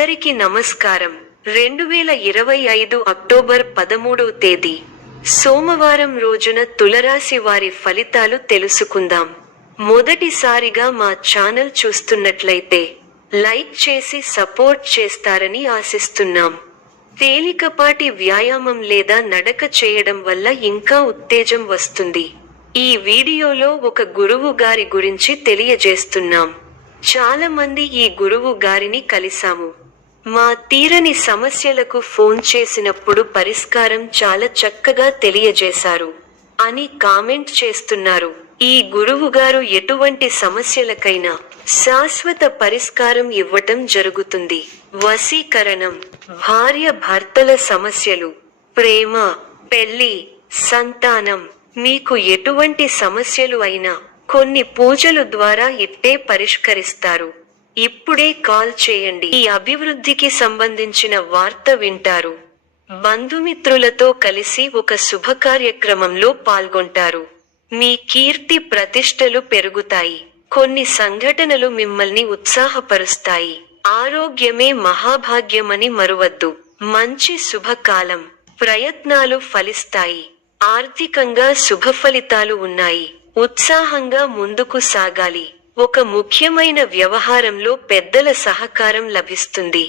అందరికీ నమస్కారం. 2025 అక్టోబర్ 13వ తేదీ సోమవారం రోజున తులరాశి వారి ఫలితాలు తెలుసుకుందాం. మొదటిసారిగా మా ఛానల్ చూస్తున్నట్లయితే లైక్ చేసి సపోర్ట్ చేస్తారని ఆశిస్తున్నాం. తేలికపాటి వ్యాయామం లేదా నడక చేయడం వల్ల ఇంకా ఉత్తేజం వస్తుంది. ఈ వీడియోలో ఒక గురువు గారి గురించి తెలియజేస్తున్నాం. చాలా మంది ఈ గురువు గారిని కలిసాము. మా తీరని సమస్యలకు ఫోన్ చేసినప్పుడు పరిష్కారం చాలా చక్కగా తెలియజేశారు అని కామెంట్ చేస్తున్నారు. ఈ గురువు గారు ఎటువంటి సమస్యలకైనా శాశ్వత పరిష్కారం ఇవ్వటం జరుగుతుంది. వశీకరణం, భార్య భర్తల సమస్యలు, ప్రేమ, పెళ్లి, సంతానం, మీకు ఎటువంటి సమస్యలు అయినా కొన్ని పూజలు ద్వారా ఇట్టే పరిష్కరిస్తారు. ఇప్పుడే కాల్ చేయండి. ఈ అభివృద్ధికి సంబంధించిన వార్త వింటారు. బంధుమిత్రులతో కలిసి ఒక శుభకార్యక్రమంలో పాల్గొంటారు. మీ కీర్తి ప్రతిష్టలు పెరుగుతాయి. కొన్ని సంఘటనలు మిమ్మల్ని ఉత్సాహపరుస్తాయి. ఆరోగ్యమే మహాభాగ్యమని మరువద్దు. మంచి శుభకాలం. ప్రయత్నాలు ఫలిస్తాయి. ఆర్థికంగా శుభఫలితాలు ఉన్నాయి. ఉత్సాహంగా ముందుకు సాగాలి. ఒక ముఖ్యమైన వ్యవహారంలో పెద్దల సహకారం లభిస్తుంది.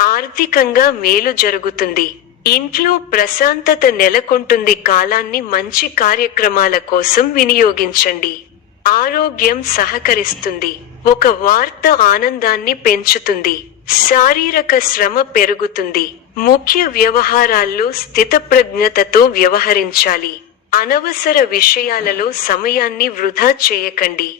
ఆర్థికంగా మేలు జరుగుతుంది. ఇంట్లో ప్రశాంతత నెలకొంటుంది. కాలాన్ని మంచి కార్యక్రమాల కోసం వినియోగించండి. ఆరోగ్యం సహకరిస్తుంది. ఒక వార్త ఆనందాన్ని పెంచుతుంది. శారీరక శ్రమ పెరుగుతుంది. ముఖ్య వ్యవహారాల్లో స్థితప్రజ్ఞతతో వ్యవహరించాలి. అనవసర విషయాలలో సమయాన్ని వృధా చేయకండి.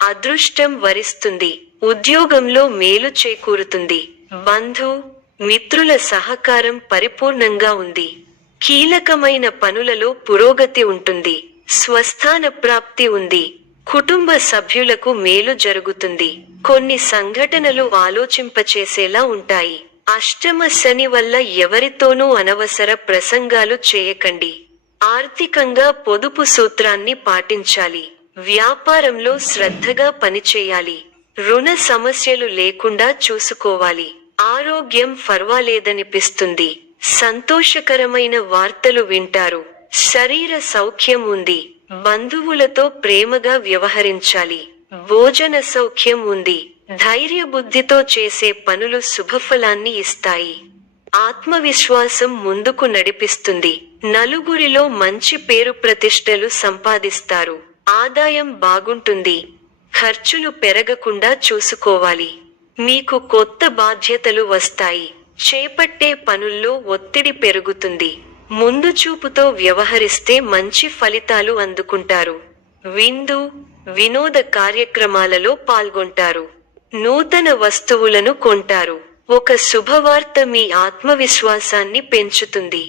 అదృష్టం వరిస్తుంది. ఉద్యోగంలో మేలు చేకూరుతుంది. బంధు మిత్రుల సహకారం పరిపూర్ణంగా ఉంది. కీలకమైన పనులలో పురోగతి ఉంటుంది. స్వస్థాన ప్రాప్తి ఉంది. కుటుంబ సభ్యులకు మేలు జరుగుతుంది. కొన్ని సంఘటనలు ఆలోచింపచేసేలా ఉంటాయి. అష్టమ శని వల్ల ఎవరితోనూ అనవసర ప్రసంగాలు చేయకండి. ఆర్థికంగా పొదుపు సూత్రాన్ని పాటించాలి. వ్యాపారంలో శ్రద్ధగా పనిచేయాలి. రుణ సమస్యలు లేకుండా చూసుకోవాలి. ఆరోగ్యం ఫర్వాలేదనిపిస్తుంది. సంతోషకరమైన వార్తలు వింటారు. శరీర సౌఖ్యం ఉంది. బంధువులతో ప్రేమగా వ్యవహరించాలి. భోజన సౌఖ్యం ఉంది. ధైర్యబుద్ధితో చేసే పనులు శుభఫలాన్ని ఇస్తాయి. ఆత్మవిశ్వాసం ముందుకు నడిపిస్తుంది. నలుగురిలో మంచి పేరు ప్రతిష్టలు సంపాదిస్తారు. ఆదాయం బాగుంటుంది. ఖర్చులు పెరగకుండా చూసుకోవాలి. మీకు కొత్త బాధ్యతలు వస్తాయి. చేపట్టే పనుల్లో ఒత్తిడి పెరుగుతుంది. ముందు చూపుతో వ్యవహరిస్తే మంచి ఫలితాలు అందుకుంటారు. విందు, వినోద కార్యక్రమాలలో పాల్గొంటారు. నూతన వస్తువులను కొంటారు. ఒక శుభవార్త మీ ఆత్మవిశ్వాసాన్ని పెంచుతుంది.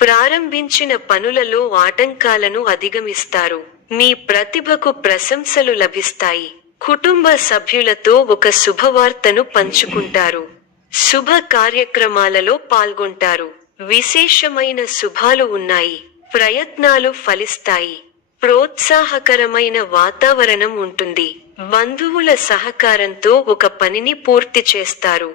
ప్రారంభించిన పనులలో ఆటంకాలను అధిగమిస్తారు. మీ ప్రతిభకు ప్రశంసలు లభిస్తాయి. కుటుంబ సభ్యులతో ఒక శుభవార్తను పంచుకుంటారు. శుభ కార్యక్రమాలలో పాల్గొంటారు. విశేషమైన శుభాలు ఉన్నాయి. ప్రయత్నాలు ఫలిస్తాయి. ప్రోత్సాహకరమైన వాతావరణం ఉంటుంది. బంధువుల సహకారంతో ఒక పనిని పూర్తి చేస్తారు.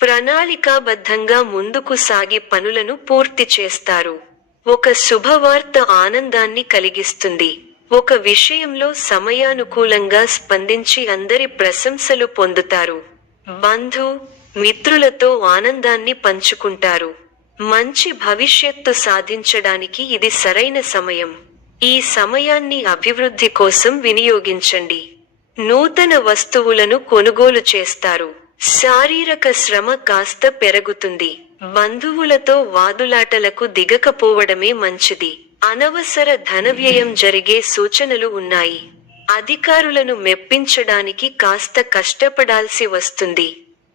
ప్రణాళికాబద్ధంగా ముందుకు సాగి పనులను పూర్తి చేస్తారు. ఒక శుభవార్త ఆనందాన్ని కలిగిస్తుంది. ఒక విషయంలో సమయానుకూలంగా స్పందించి అందరి ప్రశంసలు పొందుతారు. బంధు మిత్రులతో ఆనందాన్ని పంచుకుంటారు. మంచి భవిష్యత్తు సాధించడానికి ఇది సరైన సమయం. ఈ సమయాన్ని అభివృద్ధి కోసం వినియోగించండి. నూతన వస్తువులను కొనుగోలు చేస్తారు. శారీరక శ్రమ కాస్త పెరుగుతుంది. బంధువులతో వాదులాటలకు దిగకపోవడమే మంచిది. అనవసర ధనవ్యయం జరిగే సూచనలు ఉన్నాయి. అధికారులను మెప్పించడానికి కాస్త కష్టపడాల్సి వస్తుంది.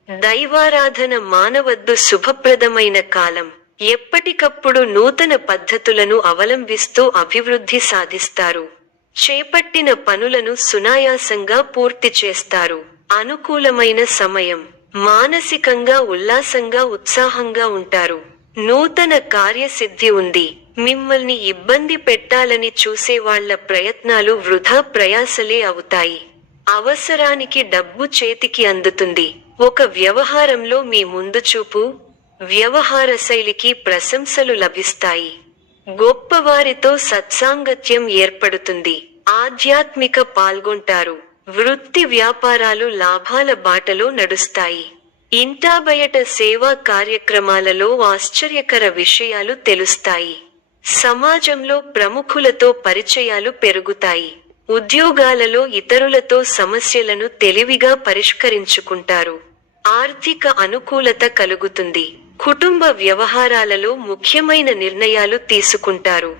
దైవారాధన మానవద్దు. శుభప్రదమైన కాలం. ఎప్పటికప్పుడు నూతన పద్ధతులను అవలంబిస్తూ అభివృద్ధి సాధిస్తారు. చేపట్టిన పనులను సునాయాసంగా పూర్తి చేస్తారు. అనుకూలమైన సమయం. మానసికంగా ఉల్లాసంగా ఉత్సాహంగా ఉంటారు. నూతన కార్యసిద్ధి ఉంది. మిమ్మల్ని ఇబ్బంది పెట్టాలని చూసేవాళ్ల ప్రయత్నాలు వృధా ప్రయాసలే అవుతాయి. అవసరానికి డబ్బు చేతికి అందుతుంది. ఒక వ్యవహారంలో మీ ముందు చూపు, వ్యవహార శైలికి ప్రశంసలు లభిస్తాయి. గొప్పవారితో సత్సాంగత్యం ఏర్పడుతుంది. ఆధ్యాత్మిక పాల్గొంటారు. వృత్తి వ్యాపారాలు లాభాల బాటలో నడుస్తాయి. ఇంటా బయట సేవా కార్యక్రమాలలో ఆశ్చర్యకర విషయాలు తెలుస్తాయి. సమాజంలో ప్రముఖులతో పరిచయాలు పెరుగుతాయి. ఉద్యోగాలలో ఇతరులతో సమస్యలను తెలివిగా పరిష్కరించుకుంటారు. ఆర్థిక అనుకూలత కలుగుతుంది. కుటుంబ వ్యవహారాలలో ముఖ్యమైన నిర్ణయాలు తీసుకుంటారు.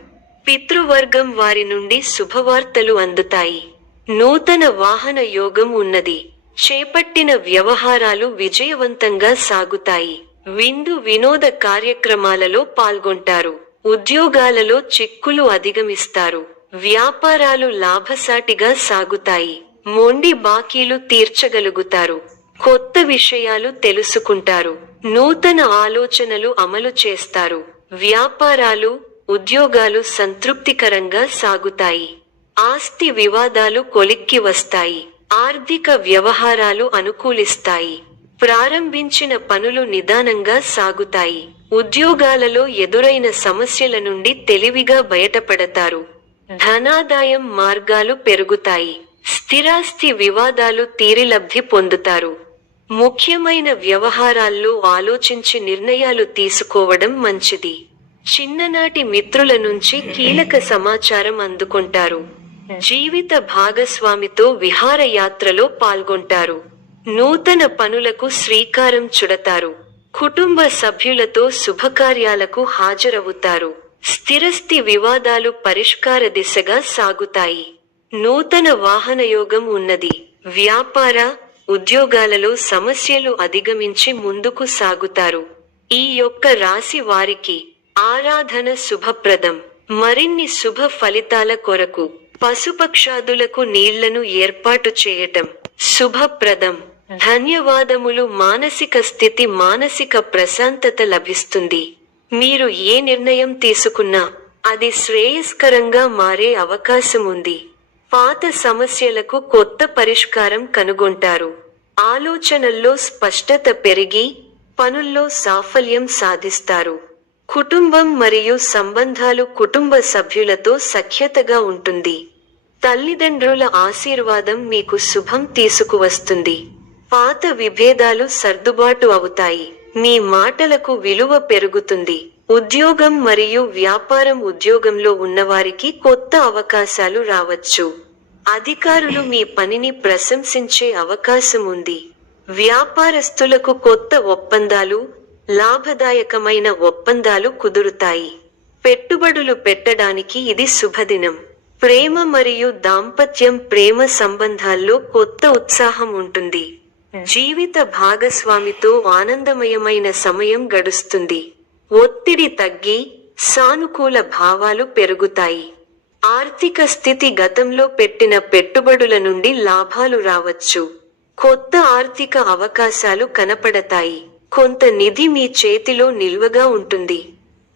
పితృవర్గం వారి నుండి శుభవార్తలు అందుతాయి. నూతన వాహన యోగం ఉన్నది. చేపట్టిన వ్యవహారాలు విజయవంతంగా సాగుతాయి. విందు వినోద కార్యక్రమాలలో పాల్గొంటారు. ఉద్యోగాలలో చిక్కులు అధిగమిస్తారు. వ్యాపారాలు లాభసాటిగా సాగుతాయి. మొండి బాకీలు తీర్చగలుగుతారు. కొత్త విషయాలు తెలుసుకుంటారు. నూతన ఆలోచనలు అమలు చేస్తారు. వ్యాపారాలు, ఉద్యోగాలు సంతృప్తికరంగా సాగుతాయి. ఆస్తి వివాదాలు కొలిక్కి వస్తాయి. ఆర్థిక వ్యవహారాలు అనుకూలిస్తాయి. ప్రారంభించిన పనులు నిదానంగా సాగుతాయి. ఉద్యోగాలలో ఎదురైన సమస్యల నుండి తెలివిగా బయటపడతారు. ధనాదాయం మార్గాలు పెరుగుతాయి. స్థిరాస్తి వివాదాలు తీరి లబ్ధి పొందుతారు. ముఖ్యమైన వ్యవహారాల్లో ఆలోచించి నిర్ణయాలు తీసుకోవడం మంచిది. చిన్ననాటి మిత్రుల నుంచి కీలక సమాచారం అందుకుంటారు. జీవిత భాగస్వామితో విహారయాత్రలో పాల్గొంటారు. నూతన పనులకు శ్రీకారం చుడతారు. కుటుంబ సభ్యులతో శుభకార్యాలకు హాజరవుతారు. స్థిరస్తి వివాదాలు పరిష్కార దిశగా సాగుతాయి. నూతన వాహనయోగం ఉన్నది. వ్యాపార, ఉద్యోగాలలో సమస్యలు అధిగమించి ముందుకు సాగుతారు. ఈ యొక్క రాశి వారికి ఆరాధన శుభప్రదం. మరిన్ని శుభ ఫలితాల కొరకు పశుపక్షాదులకు నీళ్లను ఏర్పాటు చేయటం శుభప్రదం. ధన్యవాదములు. మానసిక స్థితి, మానసిక ప్రశాంతత లభిస్తుంది. మీరు ఏ నిర్ణయం తీసుకున్నా అది శ్రేయస్కరంగా మారే అవకాశం ఉంది. పాత సమస్యలకు కొత్త పరిష్కారం కనుగొంటారు. ఆలోచనల్లో స్పష్టత పెరిగి పనుల్లో సాఫల్యం సాధిస్తారు. కుటుంబం మరియు సంబంధాలు, కుటుంబ సభ్యులతో సఖ్యతగా ఉంటుంది. తల్లిదండ్రుల ఆశీర్వాదం మీకు శుభం తీసుకువస్తుంది. పాత విభేదాలు సర్దుబాటు అవుతాయి. మీ మాటలకు విలువ పెరుగుతుంది. ఉద్యోగం మరియు వ్యాపారం, ఉద్యోగంలో ఉన్నవారికి కొత్త అవకాశాలు రావచ్చు. అధికారులు మీ పనిని ప్రశంసించే అవకాశం ఉంది. వ్యాపారస్తులకు కొత్త ఒప్పందాలు, లాభదాయకమైన ఒప్పందాలు కుదురుతాయి. పెట్టుబడులు పెట్టడానికి ఇది శుభదినం. ప్రేమ మరియు దాంపత్యం, ప్రేమ సంబంధాల్లో కొత్త ఉత్సాహం ఉంటుంది. జీవిత భాగస్వామితో ఆనందమయమైన సమయం గడుస్తుంది. ఒత్తిడి తగ్గి సానుకూల భావాలు పెరుగుతాయి. ఆర్థిక స్థితి, గతంలో పెట్టిన పెట్టుబడుల నుండి లాభాలు రావచ్చు. కొత్త ఆర్థిక అవకాశాలు కనపడతాయి. కొంత నిధి మీ చేతిలో నిల్వగా ఉంటుంది.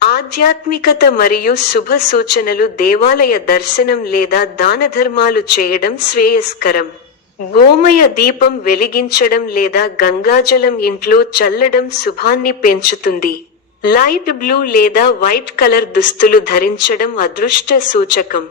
ఆధ్యాత్మికత మరియు శుభ సూచనలు, దేవాలయ దర్శనం లేదా దానధర్మాలు చేయడం శ్రేయస్కరం. గోమయ దీపం వెలిగించడం లేదా గంగాజలం ఇంట్లో చల్లడం శుభాన్ని పెంచుతుంది. లైట్ బ్లూ లేదా వైట్ కలర్ దుస్తులు ధరించడం అదృష్ట సూచకం.